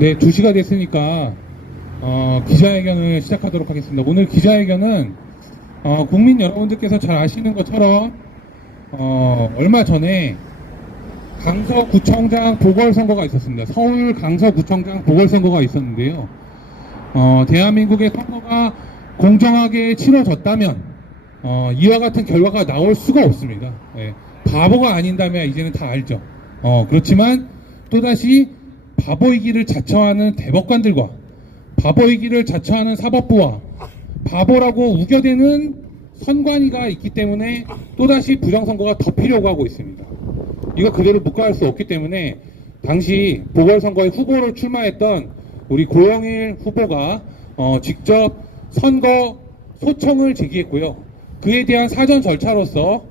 네, 2시가 됐으니까 기자회견을 시작하도록 하겠습니다. 오늘 기자회견은 국민 여러분들께서 잘 아시는 것처럼 얼마 전에 강서구청장 보궐선거가 있었습니다. 서울 강서구청장 보궐선거가 있었는데요. 대한민국의 선거가 공정하게 치러졌다면 이와 같은 결과가 나올 수가 없습니다. 예, 바보가 아닌다면 이제는 다 알죠. 그렇지만 또다시 바보이기를 자처하는 대법관들과 바보이기를 자처하는 사법부와 바보라고 우겨대는 선관위가 있기 때문에 또다시 부정선거가 덮이려고 하고 있습니다. 이거 그대로 묵과할 수 없기 때문에 당시 보궐선거에 후보로 출마했던 우리 고영일 후보가 직접 선거 소청을 제기했고요. 그에 대한 사전 절차로서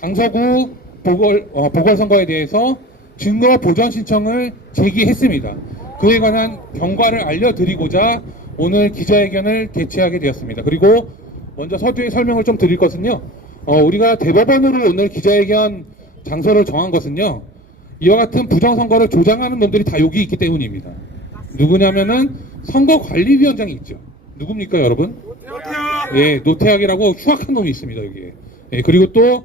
강서구 보궐선거에 대해서 증거 보전 신청을 제기했습니다. 그에 관한 경과를 알려드리고자 오늘 기자회견을 개최하게 되었습니다. 그리고 먼저 서두에 설명을 좀 드릴 것은요. 우리가 대법원으로 오늘 기자회견 장소를 정한 것은요. 이와 같은 부정선거를 조장하는 놈들이 다 여기 있기 때문입니다. 누구냐면은 선거관리위원장이 있죠. 누굽니까 여러분? 노태학! 예, 노태학이라고 흉악한 놈이 있습니다 여기에. 예, 그리고 또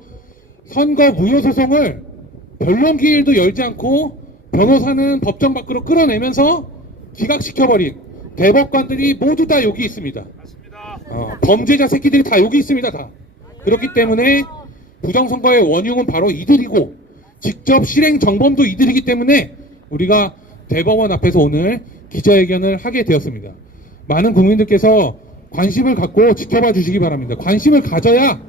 선거 무효소송을 변론기일도 열지 않고 변호사는 법정 밖으로 끌어내면서 기각시켜버린 대법관들이 모두 다 여기 있습니다. 범죄자 새끼들이 다 여기 있습니다. 다. 그렇기 때문에 부정선거의 원흉은 바로 이들이고 직접 실행 정범도 이들이기 때문에 우리가 대법원 앞에서 오늘 기자회견을 하게 되었습니다. 많은 국민들께서 관심을 갖고 지켜봐 주시기 바랍니다. 관심을 가져야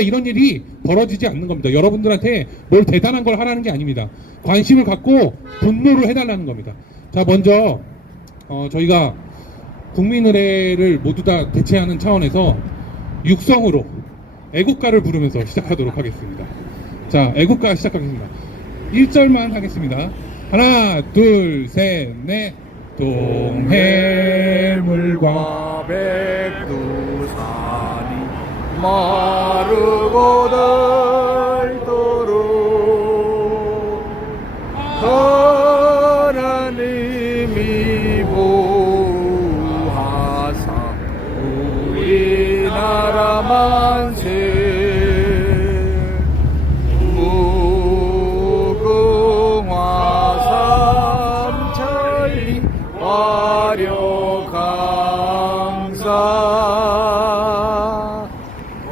이런 일이 벌어지지 않는 겁니다. 여러분들한테 뭘 대단한 걸 하라는 게 아닙니다. 관심을 갖고 분노를 해달라는 겁니다. 자, 먼저 저희가 국민의례를 모두 다 대체하는 차원에서 육성으로 애국가를 부르면서 시작하도록 하겠습니다. 자, 애국가 시작하겠습니다. 1절만 하겠습니다. 하나, 둘, 셋, 넷. 동해물과 백두산이 마르고 닳도록 하나님이 보호하사 우리나라 만세 무궁화 삼천리 화려강사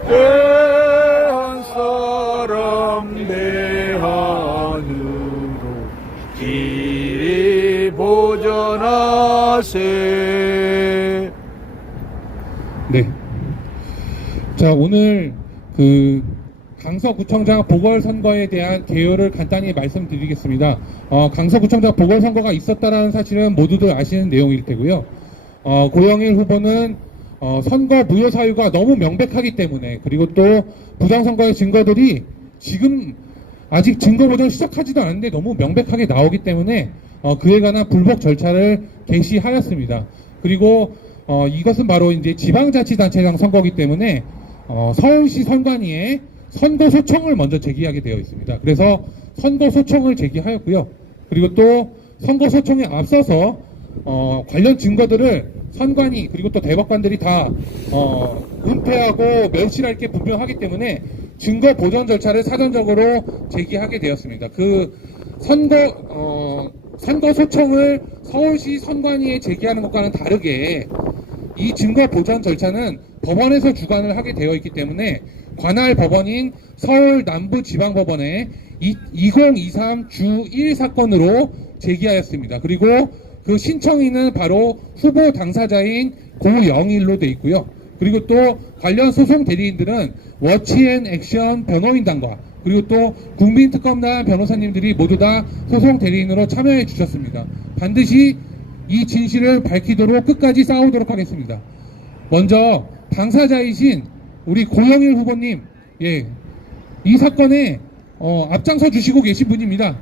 대한 사람 대한으로 길이 보전하세. 네. 자, 오늘 강서구청장 보궐선거에 대한 개요를 간단히 말씀드리겠습니다. 강서구청장 보궐선거가 있었다라는 사실은 모두들 아시는 내용일 테고요. 고영일 후보는 선거 무효 사유가 너무 명백하기 때문에, 그리고 또 부정선거의 증거들이 지금 아직 증거 보전 시작하지도 않았는데 너무 명백하게 나오기 때문에 그에 관한 불복 절차를 개시하였습니다. 그리고 이것은 바로 이제 지방자치단체장 선거이기 때문에 서울시 선관위에 선거 소청을 먼저 제기하게 되어 있습니다. 그래서 선거 소청을 제기하였고요. 그리고 또 선거 소청에 앞서서 관련 증거들을 선관위 그리고 또 대법관들이 다 은폐하고 멸실할 게 분명하기 때문에 증거 보전 절차를 사전적으로 제기하게 되었습니다. 그 선거 소청을 서울시 선관위에 제기하는 것과는 다르게 이 증거 보전 절차는 법원에서 주관을 하게 되어 있기 때문에 관할 법원인 서울 남부지방법원에 2023 주 1 사건으로 제기하였습니다. 그리고 그 신청인은 바로 후보 당사자인 고영일로 되어 있고요. 그리고 또 관련 소송 대리인들은 워치앤액션 변호인단과 그리고 또 국민특검단 변호사님들이 모두 다 소송 대리인으로 참여해 주셨습니다. 반드시 이 진실을 밝히도록 끝까지 싸우도록 하겠습니다. 먼저 당사자이신 우리 고영일 후보님, 예, 이 사건에 앞장서 주시고 계신 분입니다.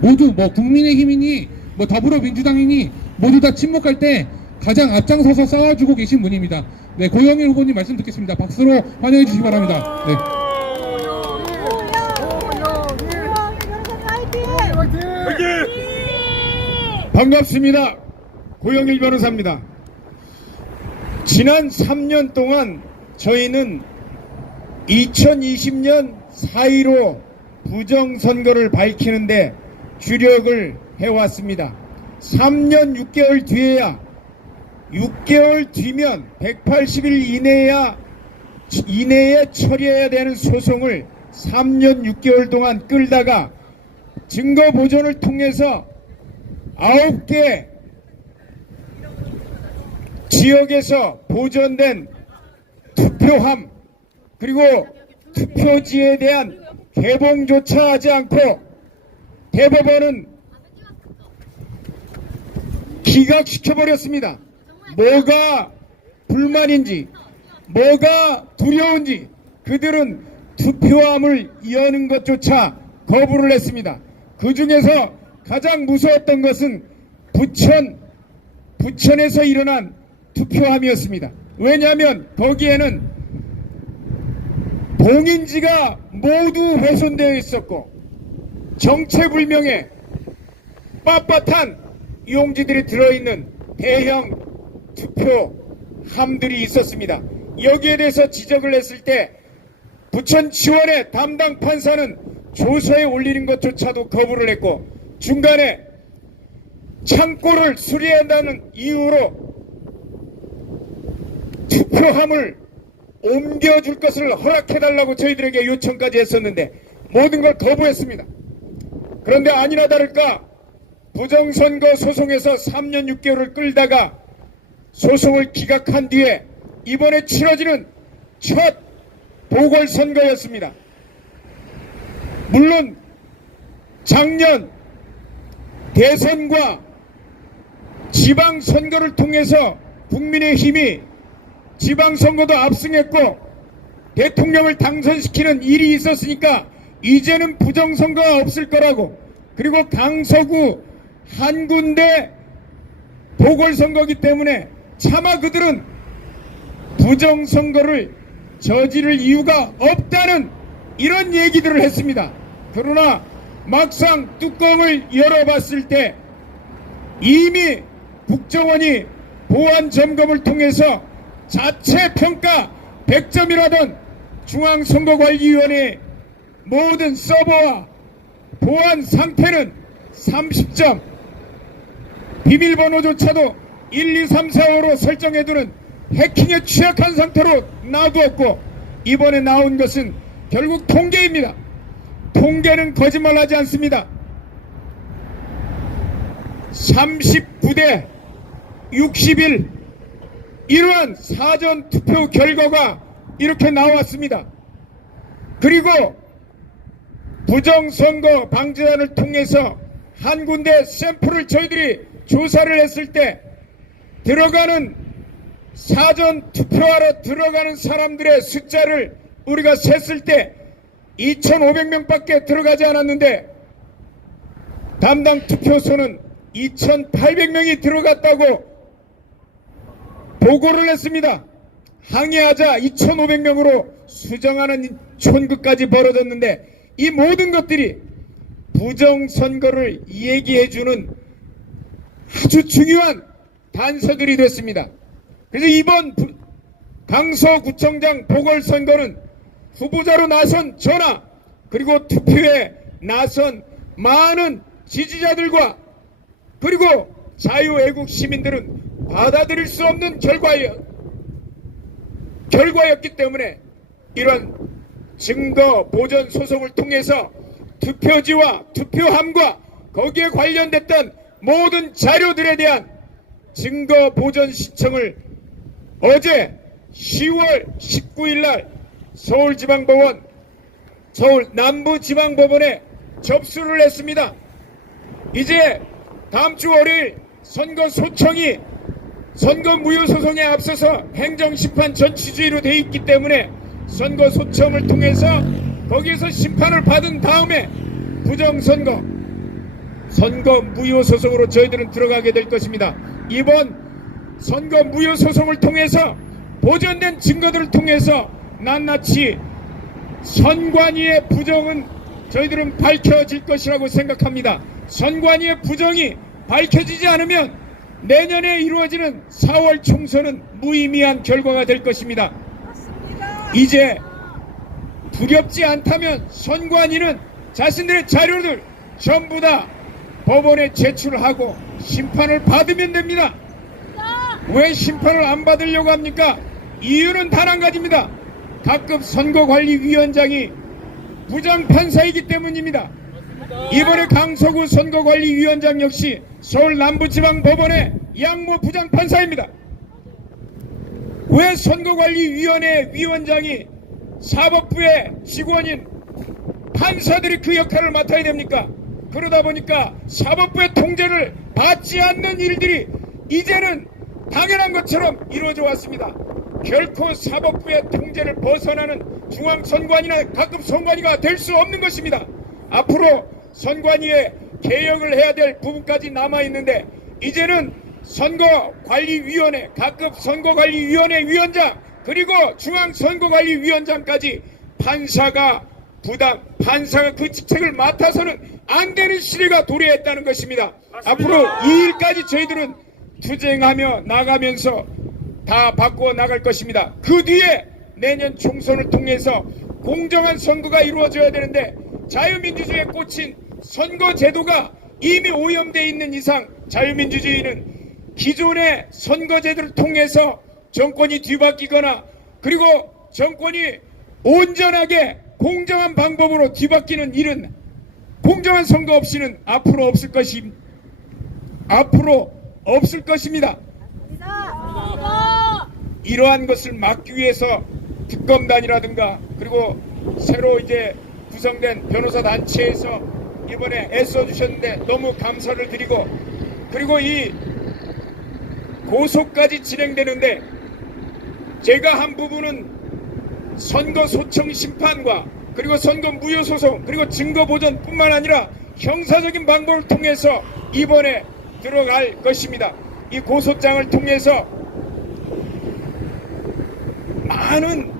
모두 국민의힘이니 더불어민주당이니 모두 다 침묵할 때 가장 앞장서서 싸워주고 계신 분입니다. 네, 고영일 후보님 말씀 듣겠습니다. 박수로 환영해 주시기 바랍니다. 네. 화이팅! 반갑습니다. 고영일 변호사입니다. 지난 3년 동안 저희는 2020년 4.15 부정선거를 밝히는데 주력을 해왔습니다. 3년 6개월 뒤에야 6개월 뒤면 180일 이내에 처리해야 되는 소송을 3년 6개월 동안 끌다가 증거 보존을 통해서 9개 지역에서 보존된 투표함 그리고 투표지에 대한 개봉조차 하지 않고 대법원은 기각시켜버렸습니다. 뭐가 불만인지 뭐가 두려운지 그들은 투표함을 여는 것조차 거부를 했습니다. 그 중에서 가장 무서웠던 것은 부천에서 일어난 투표함이었습니다. 왜냐하면 거기에는 봉인지가 모두 훼손되어 있었고 정체불명의 빳빳한 용지들이 들어있는 대형 투표함들이 있었습니다. 여기에 대해서 지적을 했을 때 부천지원의 담당 판사는 조서에 올리는 것조차도 거부를 했고 중간에 창고를 수리한다는 이유로 투표함을 옮겨줄 것을 허락해달라고 저희들에게 요청까지 했었는데 모든 걸 거부했습니다. 그런데 아니나 다를까 부정선거 소송에서 3년 6개월을 끌다가 소송을 기각한 뒤에 이번에 치러지는 첫 보궐선거였습니다. 물론 작년 대선과 지방선거를 통해서 국민의힘이 지방선거도 압승했고 대통령을 당선시키는 일이 있었으니까 이제는 부정선거가 없을 거라고 그리고 강서구 한 군데 보궐선거기 때문에 차마 그들은 부정선거를 저지를 이유가 없다는 이런 얘기들을 했습니다. 그러나 막상 뚜껑을 열어봤을 때 이미 국정원이 보안점검을 통해서 자체 평가 100점이라던 중앙선거관리위원회의 모든 서버와 보안 상태는 30점, 비밀번호조차도 1, 2, 3, 4, 5로 설정해두는 해킹에 취약한 상태로 놔두었고 이번에 나온 것은 결국 통계입니다. 통계는 거짓말하지 않습니다. 39대 61 이러한 사전투표 결과가 이렇게 나왔습니다. 그리고 부정선거 방지단을 통해서 한 군데 샘플을 저희들이 조사를 했을 때 들어가는 사전투표하러 들어가는 사람들의 숫자를 우리가 셌을 때 2,500명밖에 들어가지 않았는데 담당 투표소는 2,800명이 들어갔다고 보고를 했습니다. 항의하자 2,500명으로 수정하는 촌극까지 벌어졌는데 이 모든 것들이 부정선거를 얘기해주는 아주 중요한 단서들이 됐습니다. 그래서 이번 강서구청장 보궐선거는 후보자로 나선 저나 그리고 투표에 나선 많은 지지자들과 그리고 자유애국 시민들은 받아들일 수 없는 결과였기 때문에 이런 증거 보존 소송을 통해서 투표지와 투표함과 거기에 관련됐던 모든 자료들에 대한 증거 보존 신청을 어제 10월 19일 날 서울지방법원, 서울 남부지방법원에 접수를 했습니다. 이제 다음 주 월요일 선거소청이 선거무효소송에 앞서서 행정심판 전치주의로 돼 있기 때문에 선거소청을 통해서 거기에서 심판을 받은 다음에 부정선거, 선거무효소송으로 저희들은 들어가게 될 것입니다. 이번 선거무효소송을 통해서 보존된 증거들을 통해서 낱낱이 선관위의 부정은 저희들은 밝혀질 것이라고 생각합니다. 선관위의 부정이 밝혀지지 않으면 내년에 이루어지는 4월 총선은 무의미한 결과가 될 것입니다. 이제 두렵지 않다면 선관위는 자신들의 자료를 전부 다 법원에 제출하고 심판을 받으면 됩니다. 왜 심판을 안 받으려고 합니까? 이유는 단 한 가지입니다. 각급 선거관리위원장이 부장판사이기 때문입니다. 이번에 강서구 선거관리위원장 역시 서울 남부지방법원의 양모 부장판사입니다. 왜 선거관리위원회 위원장이 사법부의 직원인 판사들이 그 역할을 맡아야 됩니까? 그러다 보니까 사법부의 통제를 받지 않는 일들이 이제는 당연한 것처럼 이루어져 왔습니다. 결코 사법부의 통제를 벗어나는 중앙선관위나 각급 선관위가 될 수 없는 것입니다. 앞으로 선관위에 개혁을 해야 될 부분까지 남아있는데 이제는 선거관리위원회, 각급 선거관리위원회 위원장 그리고 중앙선거관리위원장까지 판사가 그 직책을 맡아서는 안 되는 시대가 도래했다는 것입니다. 앞으로 이 일까지 저희들은 투쟁하며 나가면서 다 바꾸어 나갈 것입니다. 그 뒤에 내년 총선을 통해서 공정한 선거가 이루어져야 되는데 자유민주주의에 꽂힌 선거제도가 이미 오염되어 있는 이상 자유민주주의는 기존의 선거제도를 통해서 정권이 뒤바뀌거나 그리고 정권이 온전하게 공정한 방법으로 뒤바뀌는 일은 공정한 선거 없이는 앞으로 없을 것입니다. 이러한 것을 막기 위해서 특검단이라든가 그리고 새로 이제 구성된 변호사 단체에서 이번에 애써주셨는데 너무 감사를 드리고 그리고 이 고소까지 진행되는데 제가 한 부분은 선거 소청 심판과 그리고 선거 무효 소송 그리고 증거 보전뿐만 아니라 형사적인 방법을 통해서 이번에 들어갈 것입니다. 이 고소장을 통해서 많은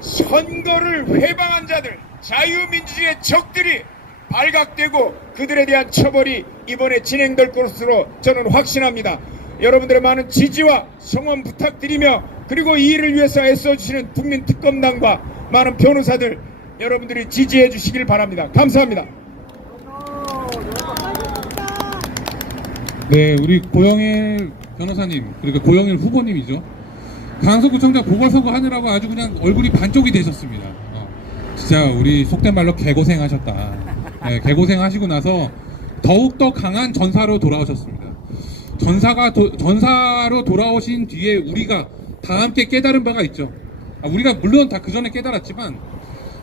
선거를 회방한 자들, 자유민주주의의 적들이 발각되고 그들에 대한 처벌이 이번에 진행될 것으로 저는 확신합니다. 여러분들의 많은 지지와 성원 부탁드리며 그리고 이 일을 위해서 애써주시는 국민특검단과 많은 변호사들 여러분들이 지지해 주시길 바랍니다. 감사합니다. 네, 우리 고영일 변호사님 그리고 고영일 후보님이죠. 강서구청장 보궐선거 하느라고 아주 그냥 얼굴이 반쪽이 되셨습니다. 진짜 우리 속된 말로 개고생하셨다. 네, 개고생하시고 나서 더욱더 강한 전사로 돌아오셨습니다. 전사로 돌아오신 뒤에 우리가 다 함께 깨달은 바가 있죠. 우리가 물론 다 그 전에 깨달았지만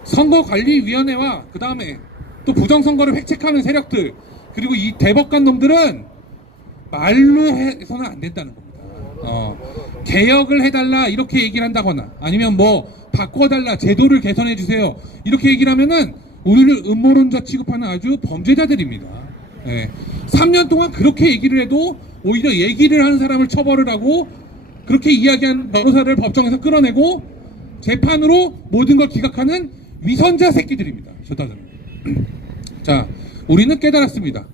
선거관리위원회와 그 다음에 또 부정선거를 획책하는 세력들 그리고 이 대법관 놈들은 말로 해서는 안 된다는 겁니다. 개혁을 해달라 이렇게 얘기를 한다거나 아니면 뭐 바꿔달라 제도를 개선해 주세요 이렇게 얘기를 하면은 우리를 음모론자 취급하는 아주 범죄자들입니다. 네. 3년 동안 그렇게 얘기를 해도 오히려 얘기를 하는 사람을 처벌을 하고 그렇게 이야기한 변호사를 법정에서 끌어내고 재판으로 모든 걸 기각하는 위선자 새끼들입니다. 자, 우리는 깨달았습니다.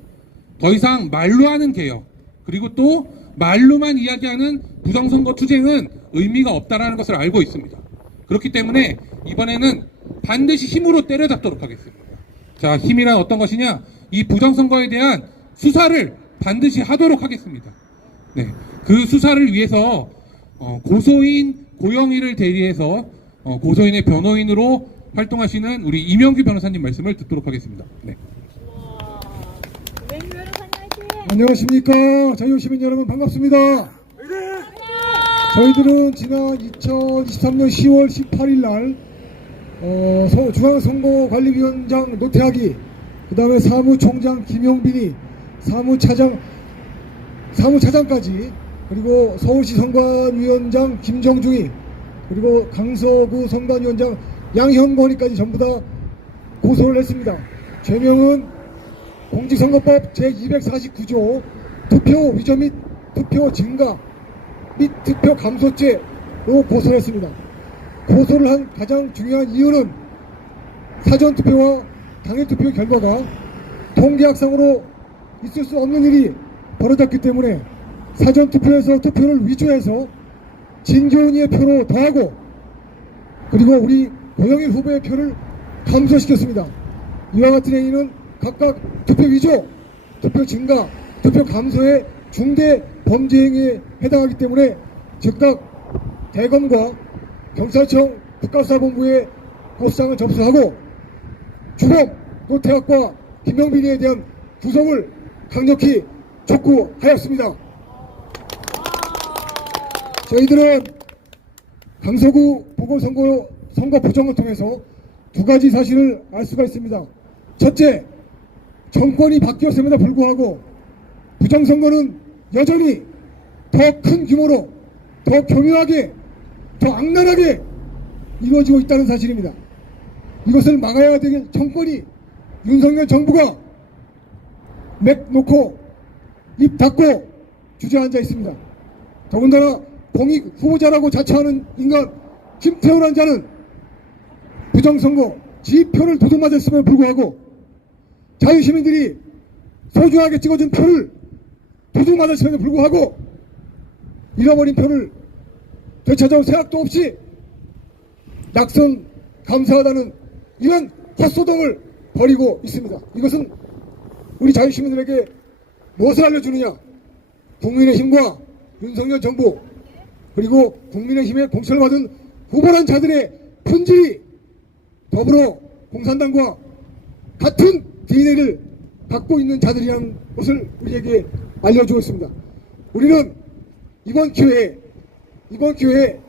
더 이상 말로 하는 개혁 그리고 또 말로만 이야기하는 부정선거 투쟁은 의미가 없다는 것을 알고 있습니다. 그렇기 때문에 이번에는 반드시 힘으로 때려잡도록 하겠습니다. 자, 힘이란 어떤 것이냐? 이 부정선거에 대한 수사를 반드시 하도록 하겠습니다. 네, 그 수사를 위해서 고소인 고영일을 대리해서 고소인의 변호인으로 활동하시는 우리 이명규 변호사님 말씀을 듣도록 하겠습니다. 네. 안녕하십니까. 자유시민 여러분 반갑습니다. 저희들은 지난 2023년 10월 18일 날 중앙선거관리위원장 노태학이 그 다음에 사무총장 김용빈이 사무차장까지 그리고 서울시 선관위원장 김정중이 그리고 강서구 선관위원장 양현권이까지 전부 다 고소를 했습니다. 죄명은 공직선거법 제249조 투표 위조 및 투표 증가 및 투표 감소죄로 고소를 했습니다. 고소를 한 가장 중요한 이유는 사전투표와 당일투표 결과가 통계학상으로 있을 수 없는 일이 벌어졌기 때문에 사전투표에서 투표를 위조해서 진교훈이의 표로 더하고 그리고 우리 고영일 후보의 표를 감소시켰습니다. 이와 같은 행위는 각각 투표 위조, 투표 증가, 투표 감소의 중대 범죄 행위에 해당하기 때문에 즉각 대검과 경찰청 국가수사본부에 고소장을 접수하고 주범 노태학과 김영빈에 대한 구속을 강력히 촉구하였습니다. 저희들은 강서구 보궐선거 부정을 통해서 두 가지 사실을 알 수가 있습니다. 첫째, 정권이 바뀌었음에도 불구하고 부정선거는 여전히 더 큰 규모로, 더 교묘하게, 더 악랄하게 이루어지고 있다는 사실입니다. 이것을 막아야 될 정권이 윤석열 정부가 맥 놓고 입 닫고 주저앉아 있습니다. 더군다나 공익 후보자라고 자처하는 인간 김태우라는 자는 부정선거 지표를 도둑맞았음에도 불구하고 자유시민들이 소중하게 찍어준 표를 도둑맞았음에도 불구하고 잃어버린 표를 되찾아올 생각도 없이 낙선 감사하다는 이런 헛소동을 벌이고 있습니다. 이것은 우리 자유시민들에게 무엇을 알려주느냐? 국민의힘과 윤석열 정부 그리고 국민의힘의 공천을 받은 후보란 자들의 본질이 더불어 공산당과 같은 DNA를 갖고 있는 자들이라는 것을 우리에게 알려주고 있습니다. 우리는 이번 기회에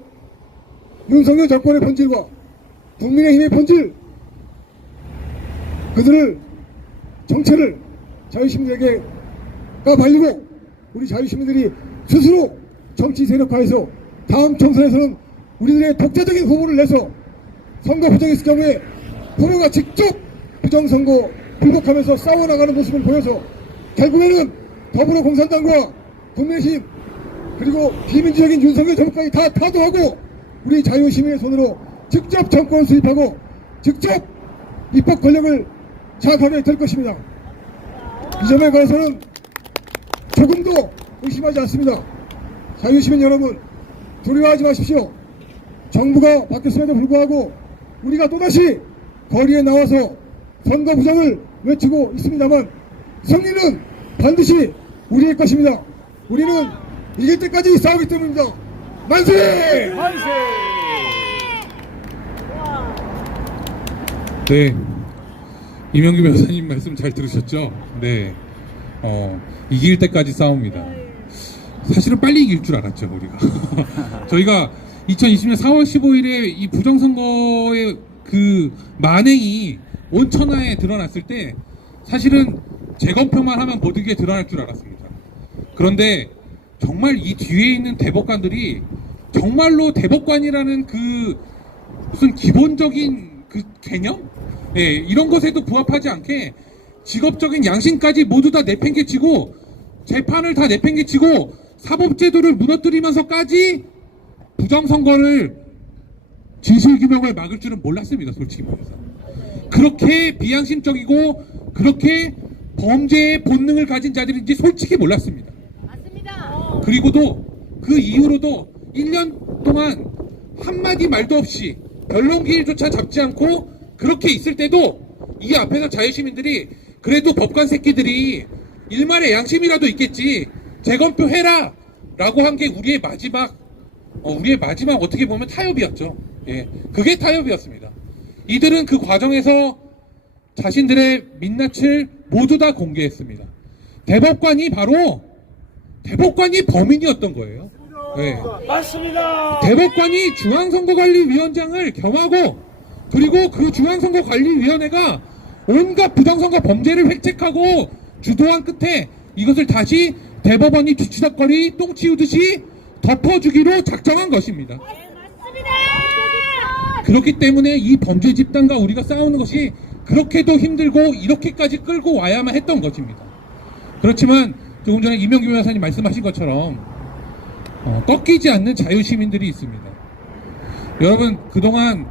윤석열 정권의 본질과 국민의힘의 본질, 그들을 정체를 자유시민들에게 까발리고 우리 자유시민들이 스스로 정치 세력화해서 다음 총선에서는 우리들의 독자적인 후보를 내서 선거 부정했을 경우에 후보가 직접 부정선거 불복하면서 싸워나가는 모습을 보여서 결국에는 더불어 공산당과 국민의힘 그리고 비민주적인 윤석열 정부까지 다 타도하고 우리 자유시민의 손으로 직접 정권을 수립하고 직접 입법 권력을 장악하게 될 것입니다. 이 점에 관해서는 조금도 의심하지 않습니다. 자유시민 여러분, 두려워하지 마십시오. 정부가 바뀌었음에도 불구하고 우리가 또다시 거리에 나와서 선거 부정을 외치고 있습니다만 승리는 반드시 우리의 것입니다. 우리는 이길 때까지 싸우기 때문입니다. 만세! 네, 이명규 변호사님 말씀 잘 들으셨죠? 네, 이길 때까지 싸웁니다. 사실은 빨리 이길 줄 알았죠, 우리가. 저희가 2020년 4월 15일에 이 부정선거의 그 만행이 온 천하에 드러났을 때 사실은 재검표만 하면 모든 게 드러날 줄 알았습니다. 그런데 정말 이 뒤에 있는 대법관들이 정말로 대법관이라는 그 무슨 기본적인 그 개념? 예, 이런 것에도 부합하지 않게 직업적인 양심까지 모두 다 내팽개치고 재판을 다 내팽개치고 사법제도를 무너뜨리면서까지 부정선거를 진실규명을 막을 줄은 몰랐습니다. 솔직히 말해서. 그렇게 비양심적이고 그렇게 범죄의 본능을 가진 자들인지 솔직히 몰랐습니다. 맞습니다. 그리고도 그 이후로도 1년 동안 한마디 말도 없이 변론기일조차 잡지 않고 그렇게 있을 때도 이 앞에서 자유시민들이 그래도 법관 새끼들이 일말의 양심이라도 있겠지 재검표 해라 라고 한 게 우리의 마지막 어떻게 보면 타협이었죠. 예, 그게 타협이었습니다. 이들은 그 과정에서 자신들의 민낯을 모두 다 공개했습니다. 대법관이 범인이었던 거예요. 네. 맞습니다. 대법관이 중앙선거관리위원장을 겸하고 그리고 그 중앙선거관리위원회가 온갖 부정선거 범죄를 획책하고 주도한 끝에 이것을 다시 대법원이 뒤치덕거리 똥 치우듯이 덮어주기로 작정한 것입니다. 맞습니다. 그렇기 때문에 이 범죄 집단과 우리가 싸우는 것이 그렇게도 힘들고 이렇게까지 끌고 와야만 했던 것입니다. 그렇지만 조금 전에 이명규 변호사님 말씀하신 것처럼 꺾이지 않는 자유시민들이 있습니다. 여러분 그동안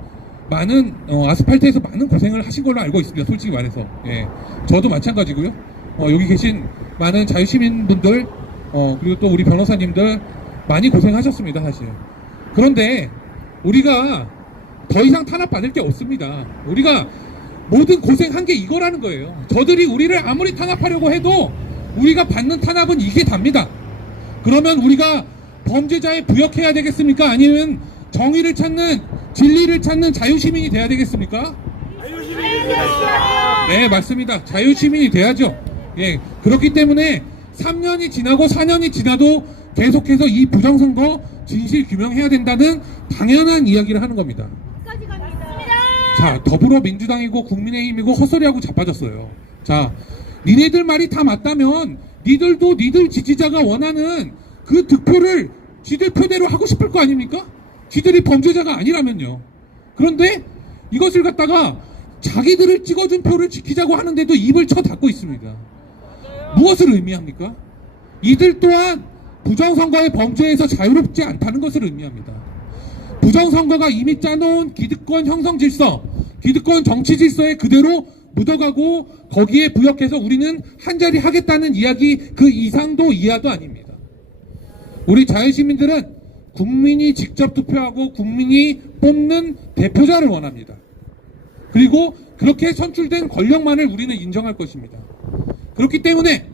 많은 아스팔트에서 많은 고생을 하신 걸로 알고 있습니다. 솔직히 말해서. 예, 저도 마찬가지고요. 여기 계신 많은 자유시민분들 그리고 또 우리 변호사님들 많이 고생하셨습니다, 사실. 그런데 우리가 더 이상 탄압받을 게 없습니다. 우리가 모든 고생한 게 이거라는 거예요. 저들이 우리를 아무리 탄압하려고 해도 우리가 받는 탄압은 이게 답니다. 그러면 우리가 범죄자에 부역해야 되겠습니까? 아니면 정의를 찾는, 진리를 찾는 자유시민이 돼야 되겠습니까? 네, 맞습니다. 자유시민이 돼야죠. 예, 그렇기 때문에 3년이 지나고 4년이 지나도 계속해서 이 부정선거 진실 규명해야 된다는 당연한 이야기를 하는 겁니다. 끝까지 가겠습니다. 자, 더불어민주당이고 국민의힘이고 헛소리하고 자빠졌어요. 자, 니네들 말이 다 맞다면 니들도 니들 지지자가 원하는 그 득표를 지들 표대로 하고 싶을 거 아닙니까? 지들이 범죄자가 아니라면요. 그런데 이것을 갖다가 자기들을 찍어준 표를 지키자고 하는데도 입을 쳐 닫고 있습니다. 무엇을 의미합니까? 이들 또한 부정선거의 범죄에서 자유롭지 않다는 것을 의미합니다. 부정선거가 이미 짜놓은 기득권 형성 질서, 기득권 정치 질서에 그대로 묻어가고 거기에 부역해서 우리는 한자리 하겠다는 이야기 그 이상도 이하도 아닙니다. 우리 자유시민들은 국민이 직접 투표하고 국민이 뽑는 대표자를 원합니다. 그리고 그렇게 선출된 권력만을 우리는 인정할 것입니다. 그렇기 때문에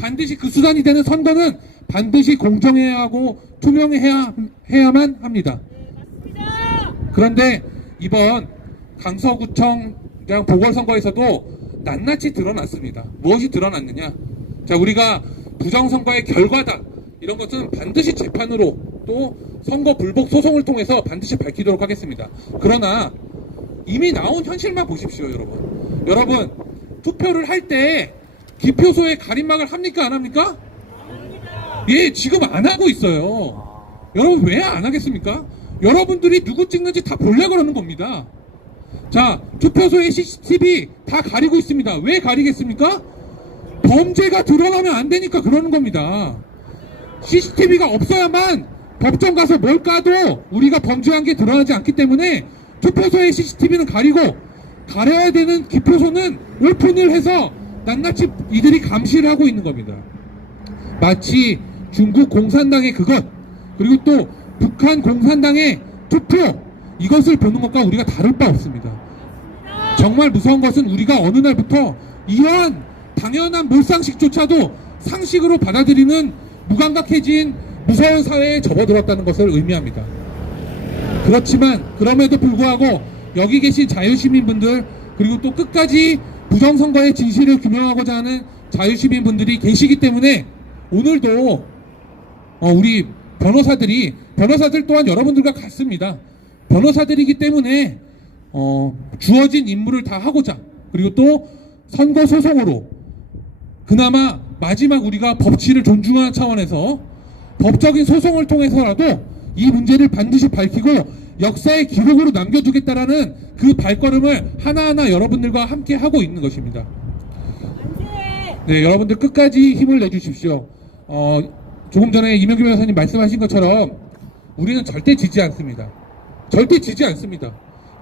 반드시 그 수단이 되는 선거는 반드시 공정해야 하고 투명해야만 합니다. 그런데 이번 강서구청장 보궐선거에서도 낱낱이 드러났습니다. 무엇이 드러났느냐? 자, 우리가 부정선거의 결과다, 이런 것은 반드시 재판으로 또 선거 불복 소송을 통해서 반드시 밝히도록 하겠습니다. 그러나 이미 나온 현실만 보십시오, 여러분. 여러분, 투표를 할 때 기표소에 가림막을 합니까, 안 합니까? 예, 지금 안 하고 있어요. 여러분, 왜 안 하겠습니까? 여러분들이 누구 찍는지 다 보려고 그러는 겁니다. 자, 투표소에 CCTV 다 가리고 있습니다. 왜 가리겠습니까? 범죄가 드러나면 안 되니까 그러는 겁니다. CCTV가 없어야만 법정 가서 뭘 까도 우리가 범죄한 게 드러나지 않기 때문에 투표소의 CCTV는 가리고, 가려야 되는 기표소는 오픈을 해서 낱낱이 이들이 감시를 하고 있는 겁니다. 마치 중국 공산당의 그것, 그리고 또 북한 공산당의 투표, 이것을 보는 것과 우리가 다를 바 없습니다. 정말 무서운 것은 우리가 어느 날부터 이러한 당연한 몰상식조차도 상식으로 받아들이는 무감각해진 무서운 사회에 접어들었다는 것을 의미합니다. 그렇지만 그럼에도 불구하고 여기 계신 자유시민분들, 그리고 또 끝까지 부정선거의 진실을 규명하고자 하는 자유시민분들이 계시기 때문에 오늘도 우리 변호사들 또한 여러분들과 같습니다. 변호사들이기 때문에 주어진 임무를 다 하고자, 그리고 또 선거 소송으로 그나마 마지막 우리가 법치를 존중하는 차원에서 법적인 소송을 통해서라도 이 문제를 반드시 밝히고 역사의 기록으로 남겨두겠다라는 그 발걸음을 하나하나 여러분들과 함께 하고 있는 것입니다. 네, 여러분들 끝까지 힘을 내주십시오. 조금 전에 이명규 변호사님 말씀하신 것처럼 우리는 절대 지지 않습니다. 절대 지지 않습니다.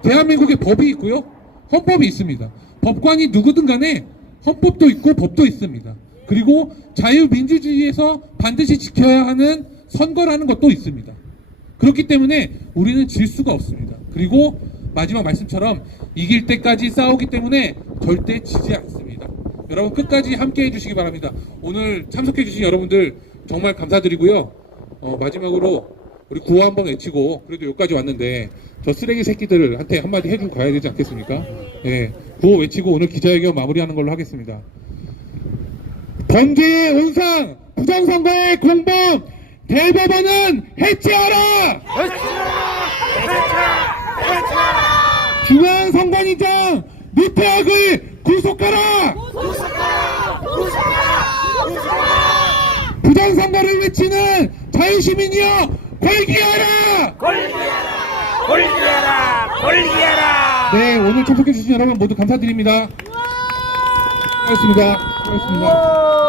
대한민국에 법이 있고요, 헌법이 있습니다. 법관이 누구든 간에 헌법도 있고 법도 있습니다. 그리고 자유민주주의에서 반드시 지켜야 하는 선거라는 것도 있습니다. 그렇기 때문에 우리는 질 수가 없습니다. 그리고 마지막 말씀처럼 이길 때까지 싸우기 때문에 절대 지지 않습니다. 여러분 끝까지 함께 해주시기 바랍니다. 오늘 참석해주신 여러분들 정말 감사드리고요. 마지막으로 우리 구호 한번 외치고, 그래도 여기까지 왔는데 저 쓰레기 새끼들한테 한마디 해주고 가야 되지 않겠습니까? 예, 구호 외치고 오늘 기자회견 마무리하는 걸로 하겠습니다. 범죄의 온상, 부정선거의 공범, 대법원은 해체하라! 중앙선관위장 노태악을 구속하라! 부정선거를 외치는 자유시민이여 골기하라! 골기하라! 네, 오늘 참석해주신 여러분 모두 감사드립니다. 수고하셨습니다. 수고하셨습니다.